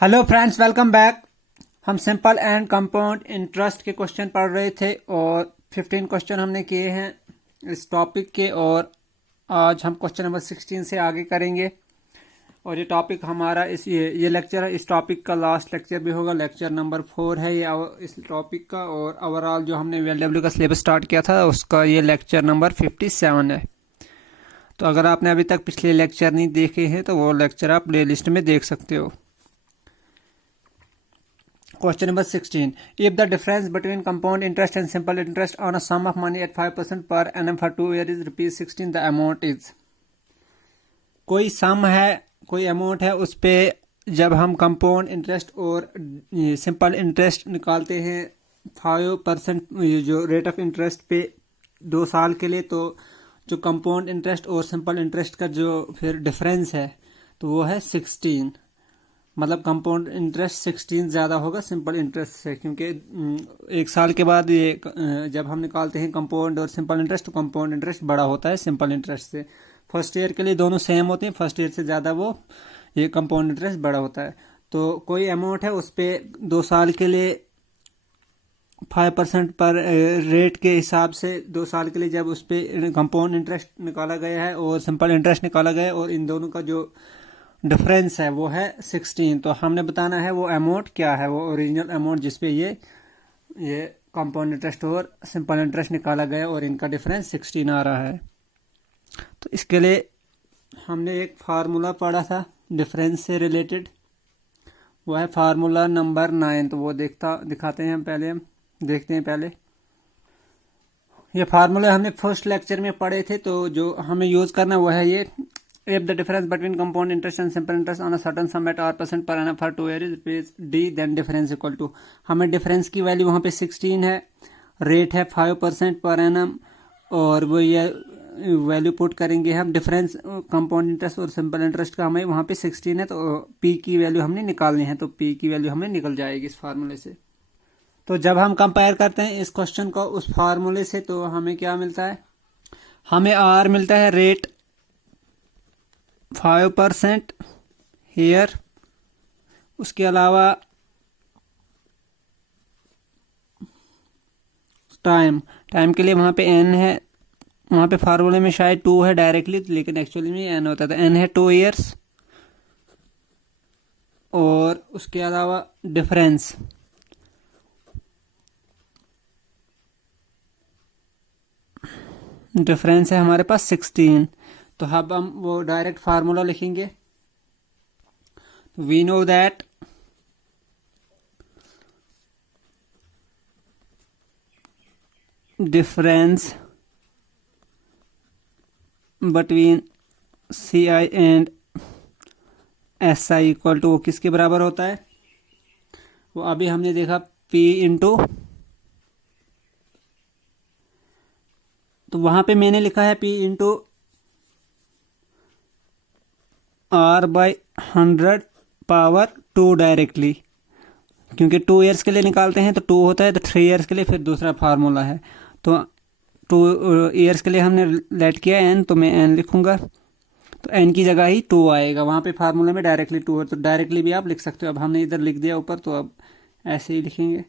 Hello friends, welcome back. हम simple and compound interest के question पढ़ रहे थे और 15 क्वेश्चन हमने किए हैं इस टॉपिक के। और आज हम क्वेश्चन नंबर 16 से आगे करेंगे। और ये टॉपिक हमारा ये लेक्चर है, इस टॉपिक का लास्ट लेक्चर भी होगा। लेक्चर नंबर 4 है ये इस टॉपिक का। और ओवरऑल जो हमने VLW का सिलेबस स्टार्ट किया था उसका ये लेक्चर नंबर 57 है। तो अगर आपने अभी तक पिछले लेक्चर नहीं देखे हैं तो वो लेक्चर आप प्ले लिस्ट में देख सकते हो। Question number 16. If the difference between compound interest and simple interest on a sum of money at 5% per annum for 2 years is rupees 16, the amount is. कोई सम है, कोई अमाउंट है, उस पे जब हम कंपाउंड इंटरेस्ट और सिंपल इंटरेस्ट निकालते हैं 5% जो रेट ऑफ इंटरेस्ट पे 2 साल के लिए, तो जो कंपाउंड इंटरेस्ट और सिंपल इंटरेस्ट का जो फिर डिफरेंस है तो वो है 16। मतलब कंपाउंड इंटरेस्ट 16 ज़्यादा होगा सिंपल इंटरेस्ट से, क्योंकि 1 साल के बाद ये जब हम निकालते हैं कंपाउंड और सिंपल इंटरेस्ट तो कंपाउंड इंटरेस्ट बड़ा होता है सिंपल इंटरेस्ट से। फर्स्ट ईयर के लिए दोनों सेम होते हैं, फर्स्ट ईयर से ज़्यादा वो ये कंपाउंड इंटरेस्ट बड़ा होता है। तो कोई अमाउंट है, उस पर 2 साल के लिए 5% पर रेट के हिसाब से 2 साल के लिए जब उस पर कंपाउंड इंटरेस्ट निकाला गया है और सिंपल इंटरेस्ट निकाला गया है और इन दोनों का जो डिफरेंस है वो है 16। तो हमने बताना है वो अमाउंट क्या है, वो ओरिजिनल अमाउंट जिसपे ये कंपाउंड इंटरेस्ट और सिंपल इंटरेस्ट निकाला गया और इनका डिफरेंस 16 आ रहा है। तो इसके लिए हमने एक फार्मूला पढ़ा था डिफरेंस से रिलेटेड, वो है फार्मूला नंबर 9। तो वो दिखाते हैं हम देखते हैं पहले। ये फार्मूला हमने फर्स्ट लेक्चर में पढ़े थे, तो जो हमें यूज करना वो है ये। If the difference between compound interest and simple interest on a certain sum at r% per annum for 2 years is d, then difference equal to, हमें डिफरेंस की वैल्यू वहाँ पे 16 है, रेट है 5% पर एनम, और वो ये वैल्यू पुट करेंगे हम। डिफरेंस कंपाउंड इंटरेस्ट और सिंपल इंटरेस्ट का हमें वहाँ पे 16 है, तो पी की वैल्यू हमने निकालनी है, तो पी की वैल्यू हमें निकल जाएगी इस फार्मूले से। तो जब हम कंपेयर करते हैं इस क्वेश्चन को उस फार्मूले से तो हमें क्या मिलता है, हमें आर मिलता है रेट 5% हेयर। उसके अलावा टाइम के लिए वहाँ पे n है, वहाँ पे फार्मूले में शायद 2 है डायरेक्टली, लेकिन एक्चुअली में n होता था। n है 2 ईयर्स। और उसके अलावा डिफरेंस है हमारे पास 16। तो अब हम वो डायरेक्ट फार्मूला लिखेंगे। We know that difference between CI and SI equal to, वो किसके बराबर होता है, वो अभी हमने देखा P इंटू, तो वहां पे मैंने लिखा है P into R/100 power 2 directly, क्योंकि 2 ईयर्स के लिए निकालते हैं तो 2 होता है, तो 3 ईयर्स के लिए फिर दूसरा फार्मूला है। तो 2 ईयर्स के लिए हमने लेट किया n, तो मैं n लिखूंगा, तो n की जगह ही 2 आएगा। वहाँ पे फार्मूला में डायरेक्टली 2 है, तो डायरेक्टली भी आप लिख सकते हो। अब हमने इधर लिख दिया ऊपर, तो अब ऐसे ही लिखेंगे।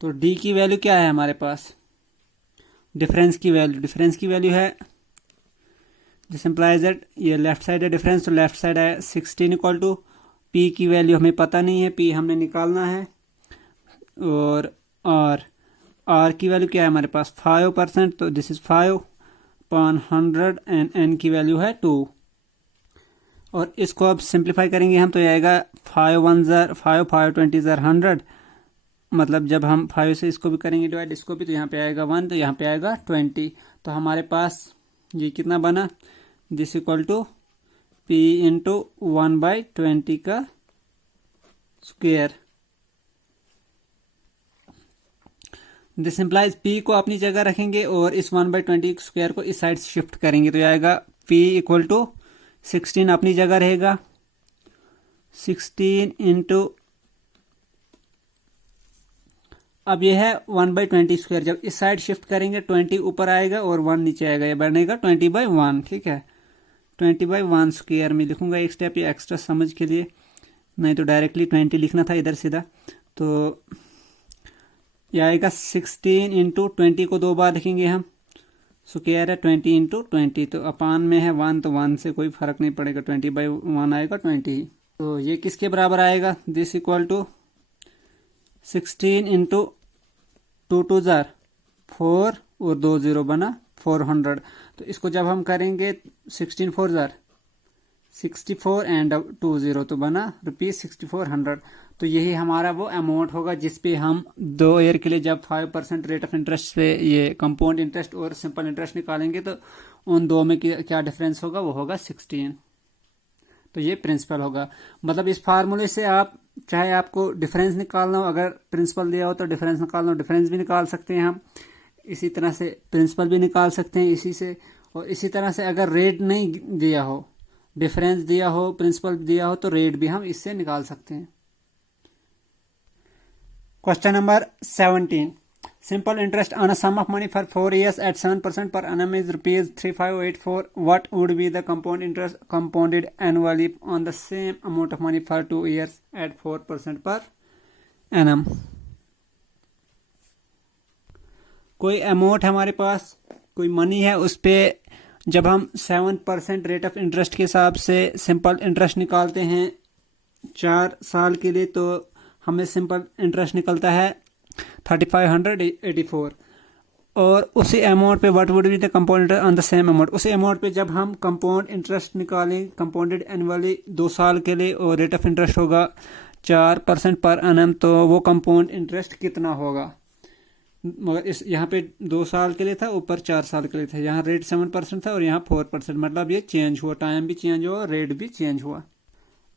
तो d की वैल्यू क्या है हमारे पास, डिफरेंस की वैल्यू है, दिस इम्प्लाइज दैट ये लेफ्ट साइड है डिफरेंस, तो लेफ्ट साइड है 16 इक्वल टू पी की वैल्यू हमें पता नहीं है, पी हमने निकालना है। और आर की वैल्यू क्या है हमारे पास 5%, तो दिस इज 5/100 एंड एन की वैल्यू है 2। और इसको अब सिंप्लीफाई करेंगे हम, तो ये आएगा 5 20 100। मतलब जब हम 5 से इसको भी करेंगे डिवाइड, इसको भी, तो यहाँ पे आएगा 1, तो यहाँ पे आएगा 20। तो हमारे पास ये कितना बना, this equal to P into 1/20 का स्क्वायर। दिस इम्प्लाइज P को अपनी जगह रखेंगे और इस 1/20 स्क्वायर को इस साइड शिफ्ट करेंगे, तो ये आएगा P इक्वल टू 16 अपनी जगह रहेगा, 16 इंटू, अब ये है 1/20 स्क्वायर। जब इस साइड शिफ्ट करेंगे 20 ऊपर आएगा और 1 नीचे आएगा, ये बनेगा 20/1। ठीक है, 20/1 में लिखूंगा एक स्टेप, ये एक्स्ट्रा समझ के लिए, नहीं तो डायरेक्टली 20 लिखना था इधर सीधा। तो यह आएगा 16 इंटू 20 को 2 बार लिखेंगे हम, स्क्वायर है 20 इंटू 20, तो अपान में है 1, तो 1 से कोई फर्क नहीं पड़ेगा, 20/1 आएगा 20। तो ये किसके बराबर आएगा, दिस इक्वल टू 16 इंटू 2 2 जार 4 और 2 0 बना 400। तो इसको जब हम करेंगे 16 4 जार 64 एंड 2 0 तो बना ₹6400। तो यही हमारा वो अमाउंट होगा जिस पे हम 2 ईयर के लिए जब 5% रेट ऑफ इंटरेस्ट पे ये कंपाउंड इंटरेस्ट और सिंपल इंटरेस्ट निकालेंगे तो उन दो में क्या डिफरेंस होगा, वो होगा 16। तो ये प्रिंसिपल होगा। मतलब इस फार्मूले से आप चाहे आपको डिफरेंस निकालना हो, अगर प्रिंसिपल दिया हो तो डिफरेंस निकालना हो, डिफरेंस भी निकाल सकते हैं हम, इसी तरह से प्रिंसिपल भी निकाल सकते हैं इसी से। और इसी तरह से अगर रेट नहीं दिया हो, डिफरेंस दिया हो, प्रिंसिपल दिया हो, तो रेट भी हम इससे निकाल सकते हैं। Question number 17, simple interest on a sum of money for 4 years at 7% per annum is ₹3584. What would be the compound interest compounded annually on the same amount of money for 2 years at 4% per annum? कोई amount हमारे पास, कोई money है, उस पे जब हम 7% rate of interest के हिसाब से सिंपल इंटरेस्ट निकालते हैं 4 साल के लिए, तो हमें सिंपल इंटरेस्ट निकलता है 3584। और उसी अमाउंट पे what would be the compound interest on the same amount, उसी अमाउंट पे जब हम कंपाउंड इंटरेस्ट निकालें कंपाउंडेड एनुअली 2 साल के लिए और रेट ऑफ इंटरेस्ट होगा 4% पर एनम, तो वो कंपाउंड इंटरेस्ट कितना होगा। मगर इस यहाँ पे 2 साल के लिए था, ऊपर 4 साल के लिए था, यहाँ रेट 7% था और यहाँ 4%, मतलब ये चेंज हुआ, टाइम भी चेंज हुआ, रेट भी चेंज हुआ।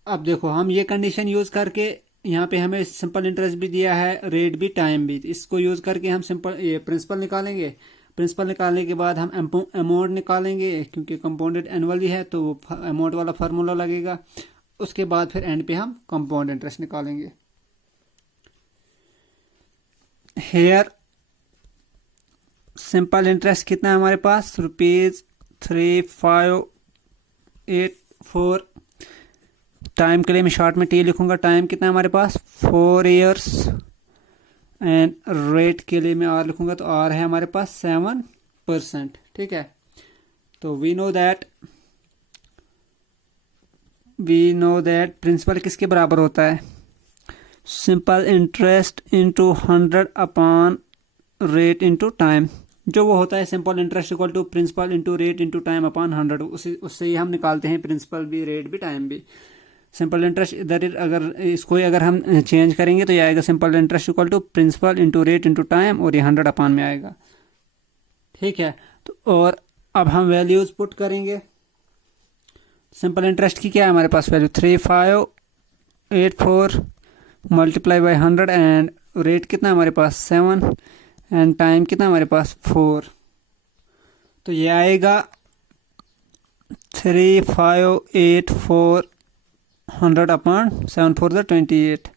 अब देखो हम ये कंडीशन यूज करके, यहाँ पे हमें सिंपल इंटरेस्ट भी दिया है, रेट भी, टाइम भी, इसको यूज करके हम सिंपल ये प्रिंसिपल निकालेंगे। प्रिंसिपल निकालने के बाद हम अमाउंट निकालेंगे, क्योंकि कंपाउंडेड एनुअली है तो वो अमाउंट वाला फार्मूला लगेगा। उसके बाद फिर एंड पे हम कंपाउंड इंटरेस्ट निकालेंगे। हेयर सिंपल इंटरेस्ट कितना है हमारे पास, ₹3584। टाइम के लिए मैं शॉर्ट में टी लिखूंगा, टाइम कितना है हमारे पास 4 इयर्स, एंड रेट के लिए मैं आर लिखूंगा, तो आर है हमारे पास 7%। ठीक है, तो वी नो दैट प्रिंसिपल किसके बराबर होता है, सिंपल इंटरेस्ट इंटू 100 अपॉन रेट इंटू टाइम, जो वो होता है simple interest equal to principal into rate into time upon 100। उससे ही हम निकालते हैं प्रिंसिपल भी, रेट भी, टाइम भी। सिंपल इंटरेस्ट इधर अगर इसको अगर हम चेंज करेंगे तो ये आएगा simple interest equal to principal into rate into time, और ये 100 अपॉन में आएगा। ठीक है, तो और अब हम वैल्यूज पुट करेंगे। सिंपल इंटरेस्ट की क्या है हमारे पास value, 3584 multiply by 100, and rate कितना हमारे पास 7, एंड टाइम कितना हमारे पास 4। तो ये आएगा 3584 100 अपॉन 7 4 28।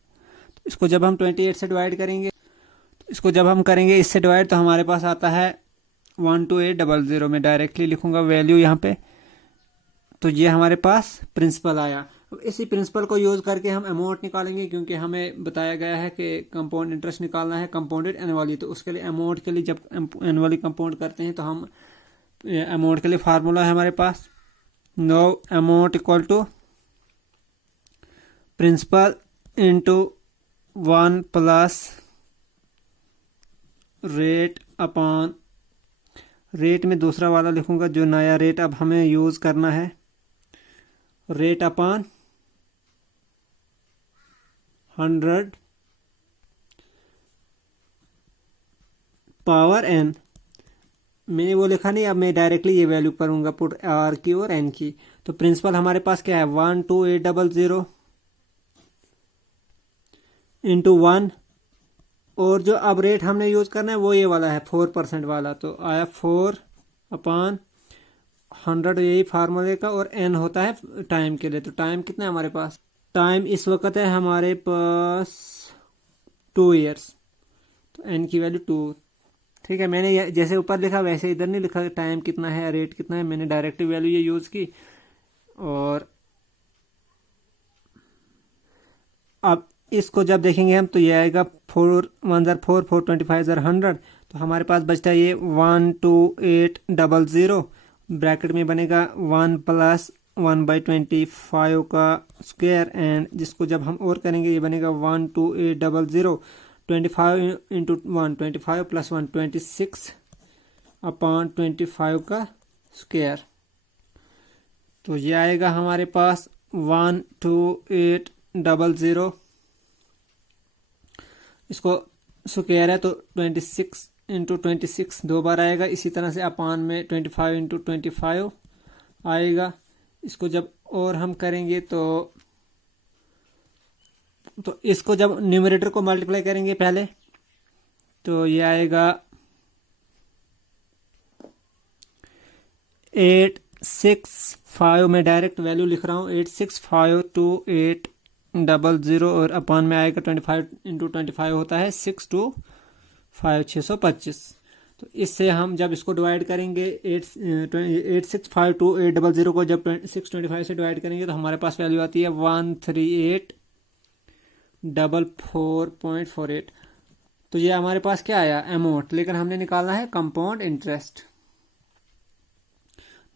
इसको जब हम 28 से डिवाइड करेंगे, इससे डिवाइड, तो हमारे पास आता है 12800। मैं डायरेक्टली लिखूंगा वैल्यू यहाँ पे, तो ये हमारे पास प्रिंसिपल आया। अब इसी प्रिंसिपल को यूज करके हम अमाउंट निकालेंगे, क्योंकि हमें बताया गया है कि कंपाउंड इंटरेस्ट निकालना है कंपाउंडेड एनुअली। तो उसके लिए अमाउंट के लिए जब एनुअली कंपाउंड करते हैं तो हम अमाउंट के लिए फार्मूला है हमारे पास, no amount equal to principal into 1 plus rate upon, rate में दूसरा वाला लिखूंगा जो नया रेट अब हमें यूज करना है, रेट अपॉन 100 पावर n। मैंने वो लिखा नहीं, अब मैं डायरेक्टली ये वैल्यू करूंगा पुट आर की और एन की। तो प्रिंसिपल हमारे पास क्या है 12800 इंटू 1, और जो अब रेट हमने यूज करना है वो ये वाला है 4% वाला, तो आया 4 अपॉन 100, यही फार्मूले का, और n होता है टाइम के लिए। तो टाइम कितना है हमारे पास, टाइम इस वक्त है हमारे पास 2 इयर्स, तो n की वैल्यू 2। ठीक है, मैंने जैसे ऊपर लिखा वैसे इधर नहीं लिखा टाइम कितना है रेट कितना है, मैंने डायरेक्ट वैल्यू ये यूज की, और अब इसको जब देखेंगे हम तो ये आएगा 4 1 ज़र 4 4 25 ज़र 100, तो हमारे पास बचता है ये 12800, ब्रैकेट में बनेगा 1 प्लस 1/25 का स्क्वायर, एंड जिसको जब हम और करेंगे ये बनेगा 12800, 25 इंटू 1 25 प्लस 1 26 अपॉन 25 का स्क्वायर। तो ये आएगा हमारे पास 12800, इसको स्क्वायर है तो 26 इंटू 26 दो बार आएगा, इसी तरह से अपान में 25 इंटू 25 आएगा। इसको जब और हम करेंगे तो इसको जब न्यूमरेटर को मल्टीप्लाई करेंगे पहले, तो ये आएगा 865, मैं डायरेक्ट वैल्यू लिख रहा हूँ 8652800, और अपान में आएगा 25 इंटू 25 होता है 625 625। तो इससे हम जब इसको डिवाइड करेंगे 8652800 को जब 625 से डिवाइड करेंगे तो हमारे पास वैल्यू आती है 13844.48। तो ये हमारे पास क्या आया अमाउंट, लेकिन हमने निकालना है कंपाउंड इंटरेस्ट।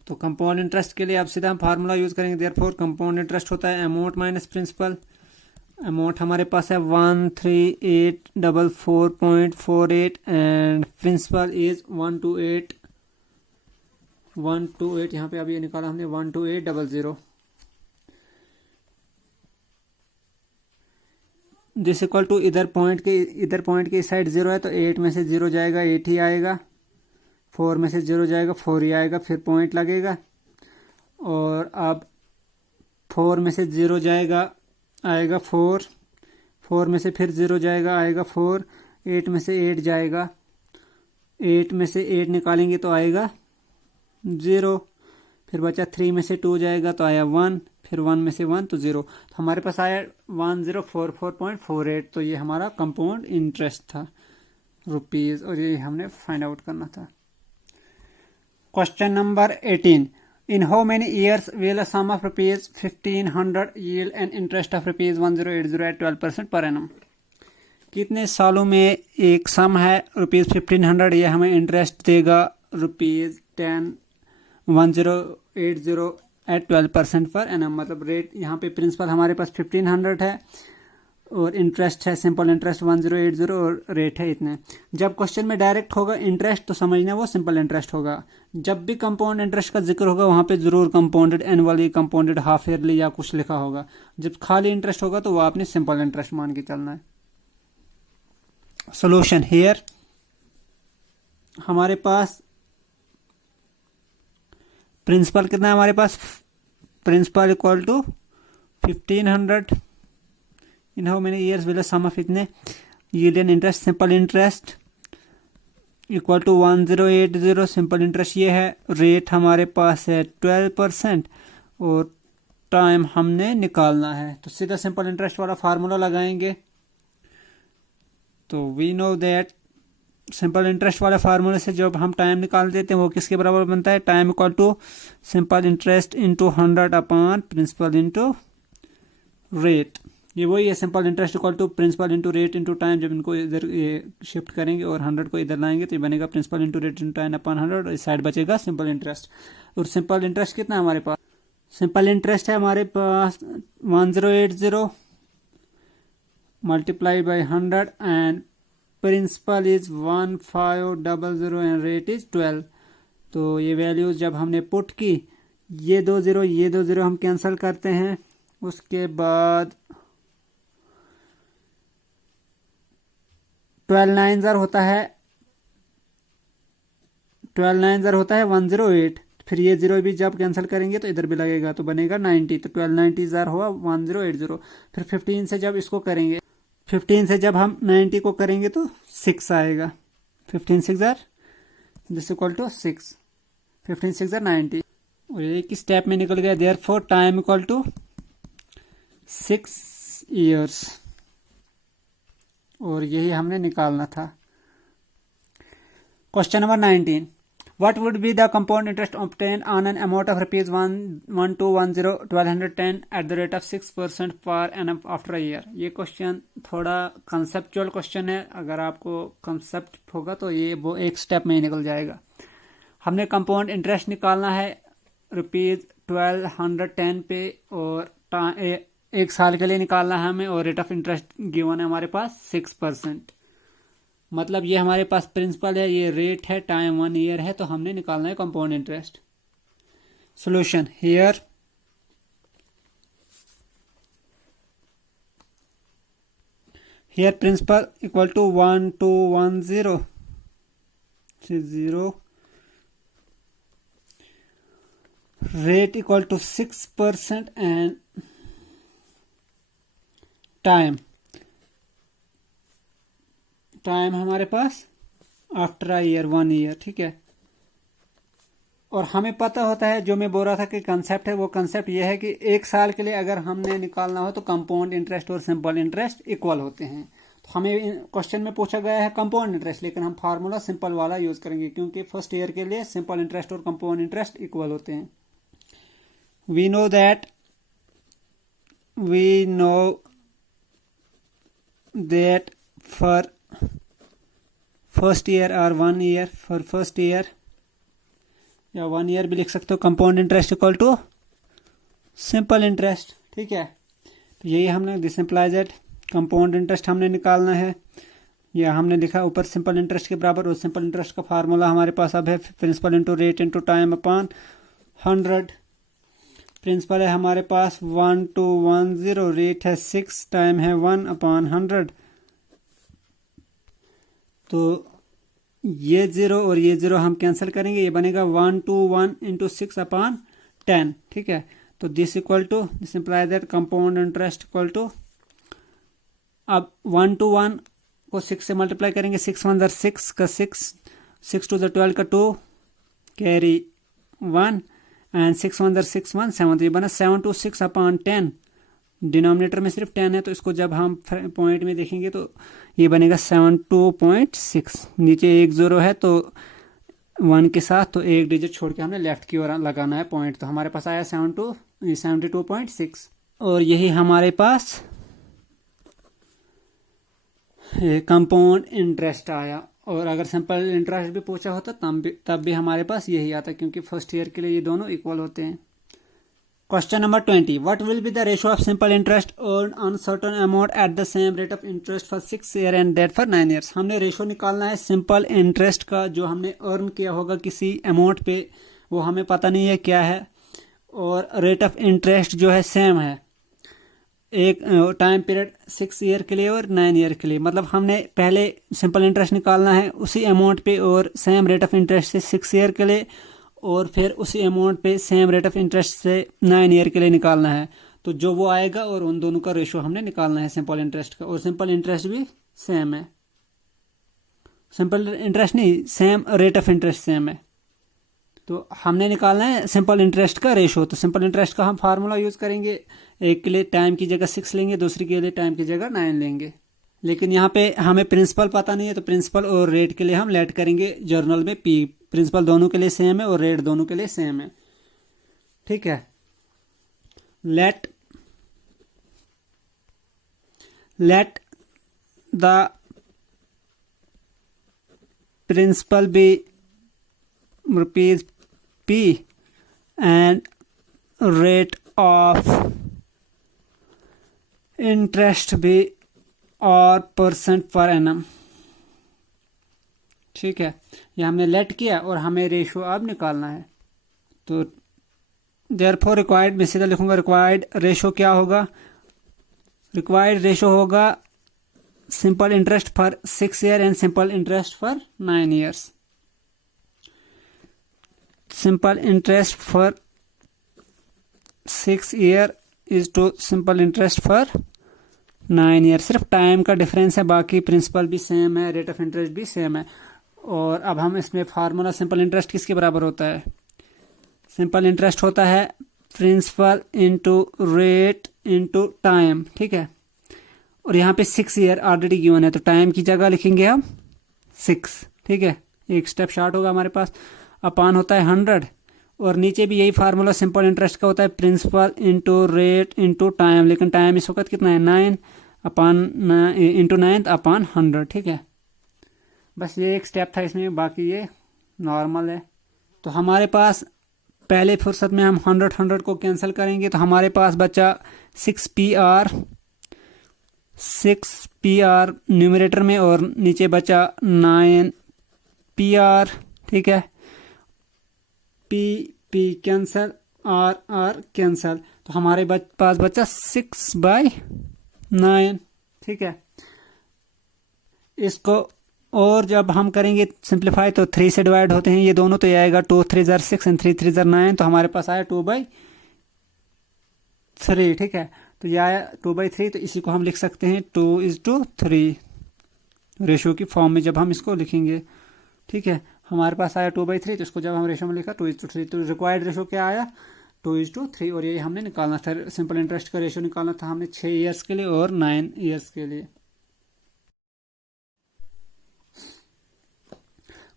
तो कंपाउंड इंटरेस्ट के लिए अब सीधा हम फार्मूला यूज करेंगे, देयरफॉर कंपाउंड इंटरेस्ट होता है अमाउंट माइनस प्रिंसिपल। अमाउंट हमारे पास है 13844.48 एंड प्रिंसिपल इज 128 यहाँ पे अभी ये निकाला हमने 12800। दिस इक्वल टू इधर पॉइंट के इस साइड 0 है तो 8 में से 0 जाएगा 8 ही आएगा, 4 में से 0 जाएगा 4 ही आएगा, फिर पॉइंट लगेगा, और अब 4 में से 0 जाएगा आएगा 4, 4 में से फिर 0 जाएगा आएगा 4, 8 में से 8 जाएगा, 8 में से 8 निकालेंगे तो आएगा 0, फिर बचा 3 में से 2 जाएगा तो आया 1, फिर 1 में से 1 तो 0, तो हमारे पास आया 1044.48। तो ये हमारा कंपाउंड इंटरेस्ट था रुपीज़, और ये हमने फाइंड आउट करना था। Question number 18, in how many years will a sum of rupees 1500 yield an interest of rupees 1080 at 12% per annum? कितने सालों में एक सम है रुपीज़ 1500, ये हमें इंटरेस्ट देगा रुपीज़ 1080 एट 12% पर एनम, मतलब रेट यहाँ पे प्रिंसिपल हमारे पास 1500 है और इंटरेस्ट है सिंपल इंटरेस्ट 1080 और रेट है इतने। जब क्वेश्चन में डायरेक्ट होगा इंटरेस्ट तो समझना वो सिंपल इंटरेस्ट होगा, जब भी कंपाउंड इंटरेस्ट का जिक्र होगा वहाँ पे ज़रूर compounded annually, compounded half yearly या कुछ लिखा होगा। जब खाली इंटरेस्ट होगा तो वो आपने सिंपल इंटरेस्ट मान के चलना है। सोल्यूशन हियर हमारे पास प्रिंसिपल कितना है, हमारे पास principal equal to 1500 in how many years will sum of इतने yield and interest simple interest equal to 1080, simple interest ये है, रेट हमारे पास है 12% और टाइम हमने निकालना है। तो सीधा सिंपल इंटरेस्ट वाला फार्मूला लगाएंगे, तो we know that simple interest वाले फार्मूले से जब हम टाइम निकाल देते हैं वो किसके बराबर बनता है, time equal to simple interest into 100 upon principal into rate. ये वही है simple interest equal to principal into rate into time. जब इनको इधर शिफ्ट करेंगे और 100 को इधर लाएंगे तो ये बनेगा principal into rate into time upon 100, और इस साइड बचेगा सिंपल इंटरेस्ट। और सिंपल इंटरेस्ट कितना है हमारे पास, सिंपल इंटरेस्ट है हमारे पास 1080 multiply by 100 and principal is 1500 and rate is 12। तो ये वैल्यूज जब हमने पुट की, ये दो जीरो हम कैंसिल करते हैं, उसके बाद 12 9 होता है 108, फिर ये जीरो भी जब कैंसिल करेंगे तो इधर भी लगेगा तो बनेगा 90, तो 12 90 हुआ 1080। फिर 15 से जब इसको करेंगे, 15 से जब हम 90 को करेंगे तो 6 आएगा, 15 6 दिस इक्वल टू 6, 15 6 90, और एक स्टेप में निकल गया। Therefore time equal to 6 years, और यही हमने निकालना था। Question number 19, What would be the compound interest obtained on an amount of rupees 1210 at the rate of 6% per annum after a year? ये क्वेश्चन थोड़ा कंसेप्चुअल क्वेश्चन है। अगर आपको कंसेप्ट होगा तो ये वो एक स्टेप में ही निकल जाएगा। हमने कंपाउंड इंटरेस्ट निकालना है रुपीज 1210 पे और एक साल के लिए निकालना है हमें, और रेट ऑफ इंटरेस्ट गिवन है हमारे पास 6%। मतलब ये हमारे पास प्रिंसिपल है, ये रेट है, टाइम 1 ईयर है, तो हमने निकालना है compound interest. Solution here principal equal to 1210 0, rate equal to 6% and time हमारे पास आफ्टर अ ईयर 1 ईयर। ठीक है, और हमें पता होता है, जो मैं बोल रहा था कि कंसेप्ट है, वो कंसेप्ट ये है कि एक साल के लिए अगर हमने निकालना हो तो कंपाउंड इंटरेस्ट और सिंपल इंटरेस्ट इक्वल होते हैं। तो हमें क्वेश्चन में पूछा गया है कंपाउंड इंटरेस्ट, लेकिन हम फार्मूला सिंपल वाला यूज करेंगे क्योंकि फर्स्ट ईयर के लिए सिंपल इंटरेस्ट और कंपाउंड इंटरेस्ट इक्वल होते हैं। We know that for first year or 1 year, for first year या 1 ईयर भी लिख सकते हो, compound interest equal to simple interest. ठीक है, तो यही हमने this implies that compound interest हमने निकालना है, या हमने लिखा ऊपर सिंपल इंटरेस्ट के बराबर, और सिंपल इंटरेस्ट का फार्मूला हमारे पास अब है principal into rate into time upon 100। Principal है हमारे पास 1210, रेट है 6, टाइम है 1 अपॉन 100। तो ये 0 और ये 0 हम कैंसिल करेंगे, ये बनेगा 121 इंटू 6 अपॉन 10। ठीक है, तो this imply that compound interest equal to, अब 121 को 6 से मल्टीप्लाई करेंगे, 6 1 6 का 6 2 12 का 2 कैरी 1 एंड 6 1 6 1 7, तो ये बना 726 अपॉन 10। डिनोमिनेटर में सिर्फ 10 है, तो इसको जब हम पॉइंट में देखेंगे तो ये बनेगा 72.6। नीचे एक 0 है तो 1 के साथ, तो एक डिजिट छोड़ के हमने लेफ्ट की ओर लगाना है पॉइंट, तो हमारे पास आया 72.6, और यही हमारे पास कंपाउंड इंटरेस्ट आया। और अगर सिंपल इंटरेस्ट भी पूछा होता तब भी हमारे पास यही आता, क्योंकि फर्स्ट ईयर के लिए ये दोनों इक्वल होते हैं। Question number 20, what will be the ratio of simple interest earn on certain amount at the same rate of interest for 6 year and that for 9 years. हमने रेशियो निकालना है सिंपल इंटरेस्ट का, जो हमने अर्न किया होगा किसी अमाउंट पे, वो हमें पता नहीं है क्या है, और रेट ऑफ इंटरेस्ट जो है सेम है, एक टाइम पीरियड 6 ईयर के लिए और 9 ईयर के लिए। मतलब हमने पहले सिंपल इंटरेस्ट निकालना है उसी अमाउंट पे और सेम रेट ऑफ इंटरेस्ट से 6 ईयर के लिए, और फिर उसी अमाउंट पे सेम रेट ऑफ इंटरेस्ट से 9 ईयर के लिए निकालना है। तो जो वो आएगा और उन दोनों का रेशियो हमने निकालना है सिंपल इंटरेस्ट का, और सिंपल इंटरेस्ट भी सेम है, सिंपल इंटरेस्ट नहीं, same rate of interest same है। तो हमने निकालना है सिंपल इंटरेस्ट का रेशियो। तो सिंपल इंटरेस्ट का हम फार्मूला यूज करेंगे, एक के लिए टाइम की जगह 6 लेंगे, दूसरी के लिए टाइम की जगह 9 लेंगे। लेकिन यहाँ पे हमें प्रिंसिपल पता नहीं है, तो प्रिंसिपल और रेट के लिए हम लेट करेंगे जर्नल में पी। प्रिंसिपल दोनों के लिए सेम है और रेट दोनों के लिए सेम है। ठीक है, let the principal be rupees P and rate of interest भी और % per annum। ठीक है, ये हमने लेट किया और हमें रेशियो अब निकालना है। तो देयरफॉर रिक्वायर्ड, मैं सीधा लिखूंगा रिक्वायर्ड रेशियो क्या होगा, रिक्वायर्ड रेशियो होगा simple interest for 6 year and simple interest for 9 years. Simple interest for 6 year is to simple interest for 9 year। सिर्फ टाइम का डिफरेंस है, बाकी प्रिंसिपल भी सेम है, रेट ऑफ इंटरेस्ट भी सेम है। और अब हम इसमें फार्मूला सिंपल इंटरेस्ट किसके बराबर होता है, सिंपल इंटरेस्ट होता है principal into rate into time. ठीक है, और यहाँ पे 6 ईयर ऑलरेडी गिवन है, तो टाइम की जगह लिखेंगे हम 6। ठीक है, एक स्टेप शॉर्ट होगा हमारे पास। अपान होता है 100, और नीचे भी यही फार्मूला सिंपल इंटरेस्ट का होता है, principal into rate into time, लेकिन टाइम इस वक्त कितना है 9 अपान इंटू 9 अपान 100। ठीक है, बस ये एक स्टेप था इसमें, बाकी ये नॉर्मल है। तो हमारे पास पहले फुर्सत में हम 100 को कैंसिल करेंगे, तो हमारे पास बचा 6 PR न्यूमरेटर में, और नीचे बचा 9PR। ठीक है, P कैंसिल, R कैंसिल, तो हमारे पास बचा 6/9। ठीक है, इसको और जब हम करेंगे सिंप्लीफाई तो 3 से डिवाइड होते हैं ये दोनों, तो ये आएगा 2 3 ज़र 6 एंड 3 3 ज़र 9, तो हमारे पास आया 2/3। ठीक है, तो ये आया 2/3, तो इसी को हम लिख सकते हैं 2:3 रेशो की फॉर्म में जब हम इसको लिखेंगे। ठीक है, हमारे पास आया 2/3, तो इसको जब हम रेशो में लिखा 2:3, तो रिक्वायर्ड रेशो क्या आया 2:3, और ये हमने निकालना था, सिंपल इंटरेस्ट का रेशो निकालना था हमने 6 ईयर्स के लिए और 9 ईयर्स के लिए।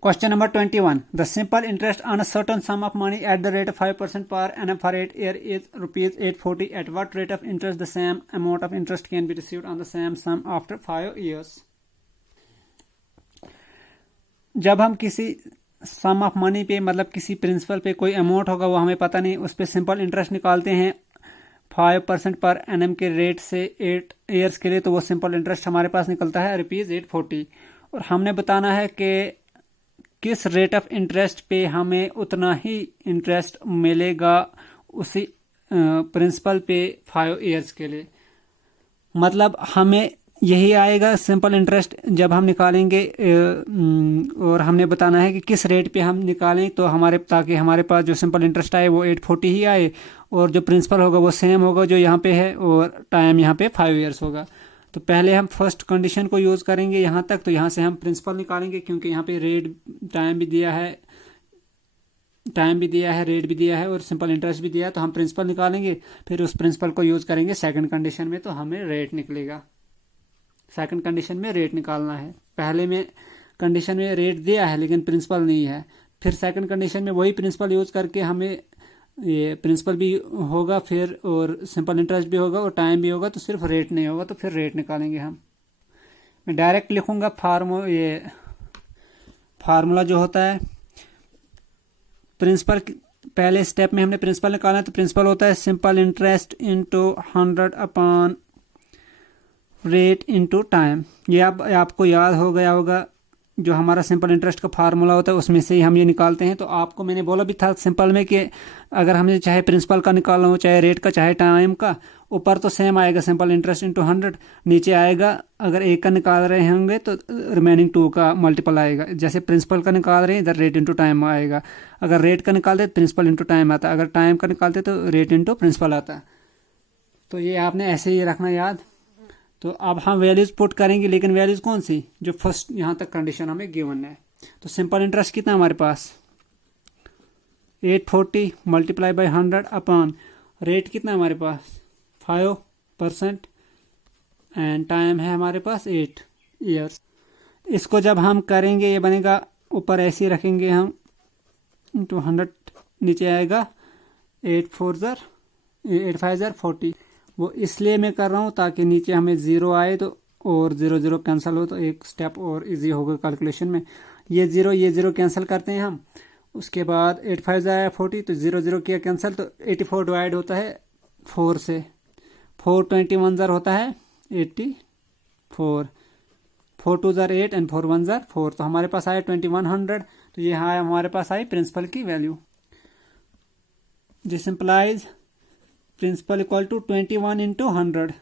Question number 21. The simple interest on a certain sum of money at the rate of 5% per annum for 8 years is rupees 840. At what rate of interest the same amount of interest can be received on the same sum after 5 years? जब हम किसी सम of money पे, मतलब किसी principal पे कोई amount होगा, वो हमें पता नहीं, उस पर सिंपल इंटरेस्ट निकालते हैं 5% पर एनएम के रेट से 8 ईयर्स के लिए, तो वो सिंपल इंटरेस्ट हमारे पास निकलता है रुपीज़ 840। और हमने बताना है कि किस रेट ऑफ इंटरेस्ट पे हमें उतना ही इंटरेस्ट मिलेगा उसी प्रिंसिपल पे 5 ईयर्स के लिए। मतलब हमें यही आएगा सिंपल इंटरेस्ट जब हम निकालेंगे, और हमने बताना है कि किस रेट पे हम निकालें, तो ताकि हमारे पास जो सिंपल इंटरेस्ट आए वो 840 ही आए, और जो प्रिंसिपल होगा वो सेम होगा जो यहाँ पे है, और टाइम यहाँ पे 5 ईयर्स होगा। तो पहले हम फर्स्ट कंडीशन को यूज़ करेंगे यहाँ तक, तो यहाँ से हम प्रिंसिपल निकालेंगे, क्योंकि यहाँ पे रेट टाइम भी दिया है, रेट भी दिया है, और सिंपल इंटरेस्ट भी दिया है, तो हम प्रिंसिपल निकालेंगे, फिर उस प्रिंसिपल को यूज़ करेंगे सेकंड कंडीशन में, तो हमें रेट निकलेगा। सेकंड कंडीशन में रेट निकालना है, पहले में कंडीशन में रेट दिया है लेकिन प्रिंसिपल नहीं है, फिर सेकंड कंडीशन में वही प्रिंसिपल यूज़ करके हमें ये प्रिंसिपल भी होगा, फिर और सिंपल इंटरेस्ट भी होगा और टाइम भी होगा, तो सिर्फ रेट नहीं होगा, तो फिर रेट निकालेंगे हम। मैं डायरेक्ट लिखूंगा फार्मूला जो होता है प्रिंसिपल, पहले स्टेप में हमने प्रिंसिपल निकालना है, तो प्रिंसिपल होता है सिंपल इंटरेस्ट इंटू 100 अपान रेट इंटू टाइम। ये आपको याद हो गया होगा, जो हमारा सिंपल इंटरेस्ट का फार्मूला होता है उसमें से ही हम ये निकालते हैं। तो आपको मैंने बोला भी था सिंपल में कि अगर हमें चाहे प्रिंसिपल का निकालना हो, चाहे रेट का, चाहे टाइम का, ऊपर तो सेम आएगा सिंपल इंटरेस्ट इंटू 100, नीचे आएगा अगर एक का निकाल रहे होंगे तो रिमेनिंग 2 का मल्टीपल आएगा। जैसे प्रिंसिपल का निकाल रहे हैं इधर रेट इंटू टाइम आएगा, अगर रेट का निकालते तो प्रिंसिपल इंटू टाइम आता, अगर टाइम का निकालते तो रेट इंटू प्रिंसिपल आता। तो ये आपने ऐसे ही रखना याद। तो अब हम वैल्यूज पुट करेंगे, लेकिन वैल्यूज कौन सी, जो फर्स्ट यहाँ तक कंडीशन हमें गिवन है। तो सिंपल इंटरेस्ट कितना हमारे पास 840 मल्टीप्लाई बाई 100 अपॉन रेट कितना हमारे पास 5% एंड टाइम है हमारे पास 8 ईयर्स। इसको जब हम करेंगे ये बनेगा, ऊपर ऐसे ही रखेंगे हम इंटू 100, नीचे आएगा 8 5 ज़र 40। वो इसलिए मैं कर रहा हूँ ताकि नीचे हमें 0 आए तो और 0 0 कैंसिल हो, तो एक स्टेप और इजी होगा कैलकुलेशन में। ये 0 कैंसिल करते हैं हम, उसके बाद 8 5 आया 40, तो 0 0 किया कैंसिल, तो 84 डिवाइड होता है 4 से, 4 21 ज़र होता है 84, 4 2 ज़र 8 एंड 4 1 ज़र 4, तो हमारे पास आया 2100। तो ये हाँ हमारे पास आई प्रिंसिपल की value. This implies principal equal to 21 into 100,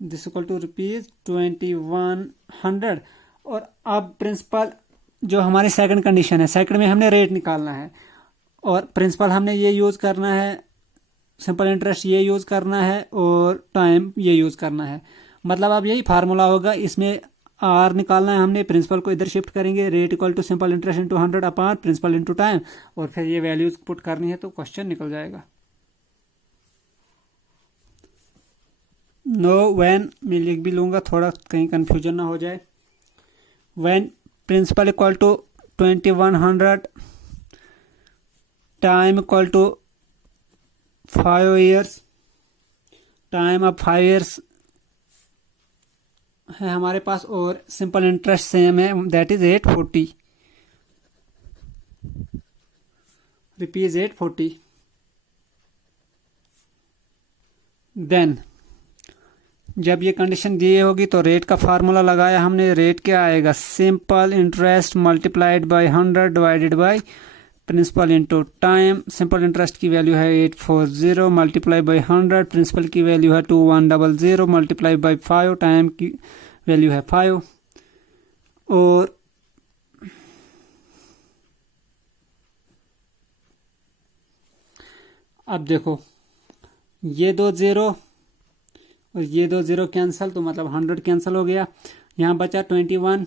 this equal to rupees 2100। और अब प्रिंसिपल जो हमारी सेकंड कंडीशन है, सेकंड में हमने रेट निकालना है और प्रिंसिपल हमने ये यूज़ करना है, सिंपल इंटरेस्ट ये यूज़ करना है और टाइम ये यूज़ करना है। मतलब अब यही फार्मूला होगा, इसमें आर निकालना है हमने, प्रिंसिपल को इधर शिफ्ट करेंगे, rate equal to simple interest into 100 upon principal into time, और फिर ये वैल्यूज पुट करनी है तो क्वेश्चन निकल जाएगा। नो व्हेन मैं लिख भी लूंगा, थोड़ा कहीं कंफ्यूजन ना हो जाए। When principal equal to 2100 time equal to 5 years, time अब 5 ईयर्स है हमारे पास, और सिंपल इंटरेस्ट सेम है, दैट इज 840 रुपीज 840। देन जब ये कंडीशन दी होगी तो रेट का फार्मूला लगाया हमने। रेट क्या आएगा, simple interest multiplied by 100 divided by principal into time. Simple interest की वैल्यू है 840 मल्टीप्लाई बाय 100, प्रिंसिपल की वैल्यू है 2100 मल्टीप्लाई बाय 5, टाइम की वैल्यू है 5। और अब देखो ये 2 0 और ये 2 0 कैंसिल, तो मतलब 100 कैंसिल हो गया। यहाँ बचा 21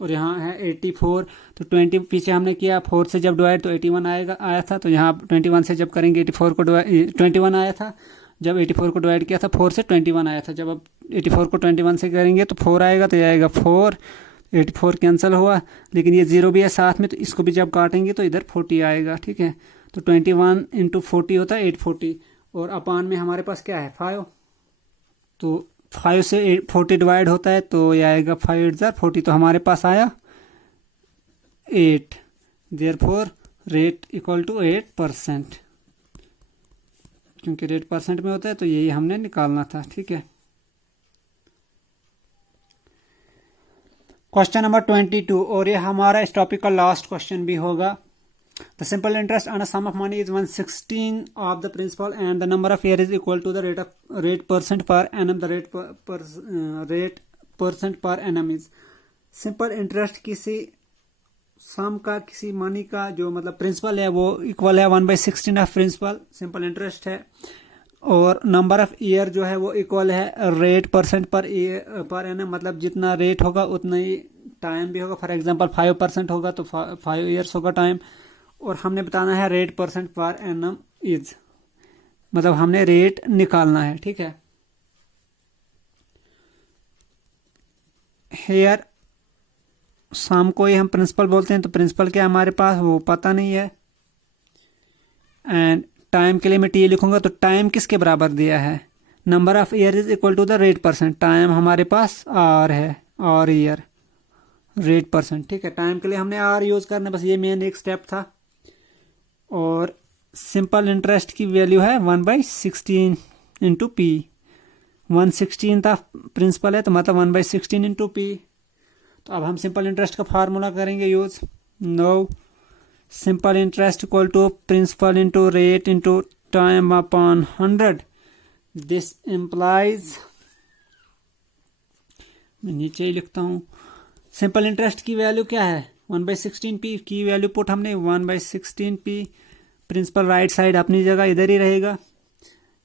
और यहाँ है 84, तो 20 पीछे हमने किया 4 से जब डिवाइड तो 81 आया था, तो यहाँ 21 से जब करेंगे 84 को डिवाइड 21 आया था, जब 84 को डिवाइड किया था 4 से 21 आया था। जब अब 84 को 21 से करेंगे तो 4 आएगा, तो ये आएगा 4, 84 कैंसिल हुआ, लेकिन ये 0 भी है साथ में, तो इसको भी जब काटेंगे तो इधर 40 आएगा, ठीक है। तो 21 इंटू 40 होता है 840, और अपान में हमारे पास क्या है 5, तो 5 से 40 डिवाइड होता है, तो ये आएगा 5 8 40, तो हमारे पास आया 8। देयरफॉर रेट इक्वल टू 8%, क्योंकि रेट परसेंट में होता है तो यही हमने निकालना था, ठीक है। क्वेश्चन नंबर 22, और ये हमारा इस टॉपिक का लास्ट क्वेश्चन भी होगा। The simple interest on a sum of money is 1/16 of the principal and the number of year is equal to the rate percent per annum. The rate percent per annum is simple interest किसी सम का, किसी money का जो मतलब principal है वो equal है 1/16 of principal, simple interest है, और नंबर ऑफ ईयर जो है वो इक्वल है रेट परसेंट पर एनम, मतलब जितना रेट होगा उतना ही टाइम भी होगा। फॉर एग्जांपल 5% होगा तो 5 ईयर्स होगा टाइम, और हमने बताना है rate percent per annum is, मतलब हमने रेट निकालना है, ठीक है। हेयर सम को ही हम प्रिंसिपल बोलते हैं, तो प्रिंसिपल क्या हमारे पास वो पता नहीं है। एंड टाइम के लिए मैं टी लिखूंगा, तो टाइम किसके बराबर दिया है, number of year is equal to the rate percent, time हमारे पास आर है, और ईयर रेट परसेंट, ठीक है। टाइम के लिए हमने आर यूज करना, बस ये मेन एक स्टेप था। और सिंपल इंटरेस्ट की वैल्यू है 1/16 इंटू पी, 1/16 प्रिंसिपल है तो मतलब 1/16 इंटू पी। तो अब हम सिंपल इंटरेस्ट का फार्मूला करेंगे use. Know simple interest equal to principal into rate into time upon 100। This implies, मैं नीचे ही लिखता हूं, सिंपल इंटरेस्ट की वैल्यू क्या है 1/16 पी की वैल्यू पुट हमने 1/16 पी, प्रिंसिपल राइट साइड अपनी जगह इधर ही रहेगा,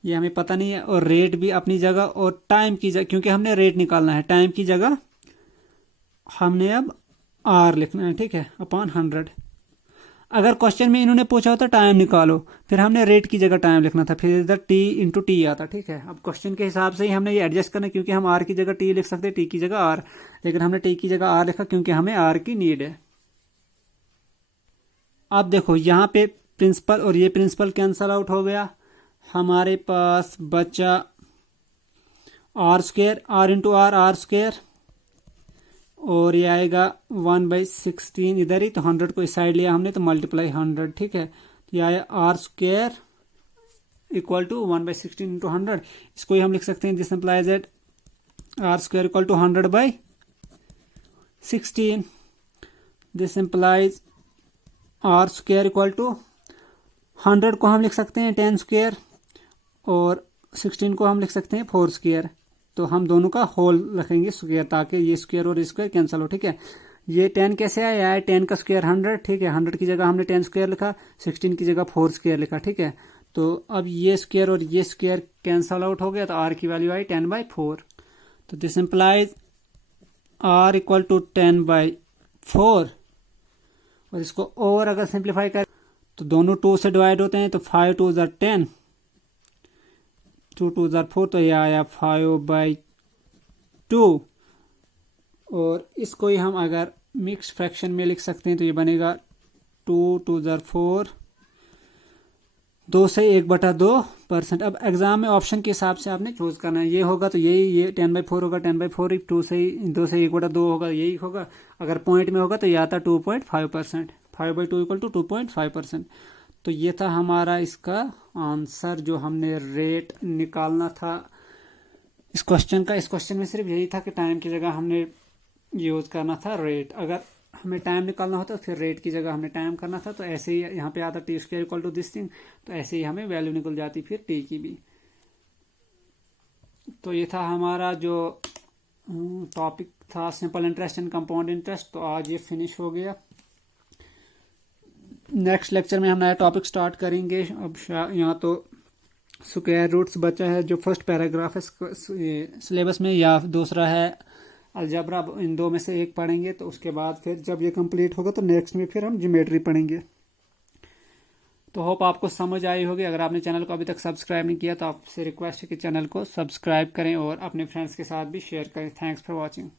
ये हमें पता नहीं है, और रेट भी अपनी जगह, और टाइम की जगह क्योंकि हमने रेट निकालना है, टाइम की जगह हमने अब आर लिखना है, ठीक है, अपॉन 100। अगर क्वेश्चन में इन्होंने पूछा होता टाइम निकालो, फिर हमने रेट की जगह टाइम लिखना था, फिर इधर टी इंटू टी आता, ठीक है। अब क्वेश्चन के हिसाब से ही हमने ये एडजस्ट करना, क्योंकि हम आर की जगह टी लिख सकते, टी की जगह आर, लेकिन हमने टी की जगह आर लिखा क्योंकि हमें आर की नीड है। अब देखो यहाँ पे प्रिंसिपल और ये प्रिंसिपल कैंसल आउट हो गया, हमारे पास बचा R square, R into R, R square, और ये आएगा 1/16 इधर ही, तो 100 को इस साइड लिया हमने तो मल्टीप्लाई 100, ठीक है। तो ये आया r square equal to 1/16 into 100। इसको ही हम लिख सकते हैं, this implies at r square equal to 100/16। This implies r square equal to 100 को हम लिख सकते हैं 10 स्क्वायर, और 16 को हम लिख सकते हैं 4 स्क्वायर। तो हम दोनों का होल रखेंगे स्क्वायर, ताकि ये स्क्वायर और स्क्वायर कैंसिल हो, ठीक है। ये 10 कैसे आया है, 10 का स्क्वायर 100, ठीक है। 100 की जगह हमने 10 स्क्वायर लिखा, 16 की जगह 4 स्क्वायर लिखा, ठीक है। तो अब ये स्क्वायर और ये स्क्वायर कैंसिल आउट हो गया, तो आर की वैल्यू आई 10/4। तो this implies r equal to 10/4, और इसको और अगर सिंप्लीफाई कर तो दोनों 2 से डिवाइड होते हैं, तो 5 2 ज़ा 10, 2 2 ज़ा 4, तो यह आया 5/2। और इसको ही हम अगर मिक्स फ्रैक्शन में लिख सकते हैं तो ये बनेगा 2 × 4, 2/1/2%। अब एग्जाम में ऑप्शन के हिसाब से आपने चूज करना है, ये होगा तो यही, ये 10/4 होगा, 10/4 2/1/2 होगा, यही होगा। अगर पॉइंट में होगा तो यह आता 2.5%, 5/2 = 2.5%। तो ये था हमारा इसका आंसर जो हमने रेट निकालना था इस क्वेश्चन का। इस क्वेश्चन में सिर्फ यही था कि टाइम की जगह हमने यूज करना था रेट। अगर हमें टाइम निकालना होता तो फिर रेट की जगह हमने टाइम करना था। तो ऐसे ही यहाँ पे आता t² = दिस थिंग, तो ऐसे ही हमें वैल्यू निकल जाती फिर t की भी। तो ये था हमारा जो टॉपिक था simple interest and compound interest. तो आज ये फिनिश हो गया। नेक्स्ट लेक्चर में हम नया टॉपिक स्टार्ट करेंगे। अब यहाँ तो स्क्वायर रूट्स बचा है, जो फर्स्ट पैराग्राफ है सिलेबस में, या दूसरा है अलजबरा। इन दो में से एक पढ़ेंगे। तो उसके बाद फिर जब ये कंप्लीट होगा तो नेक्स्ट में फिर हम ज्योमेट्री पढ़ेंगे। तो होप आपको समझ आई होगी। अगर आपने चैनल को अभी तक सब्सक्राइब नहीं किया तो आपसे रिक्वेस्ट है कि चैनल को सब्सक्राइब करें और अपने फ्रेंड्स के साथ भी शेयर करें। Thanks for watching.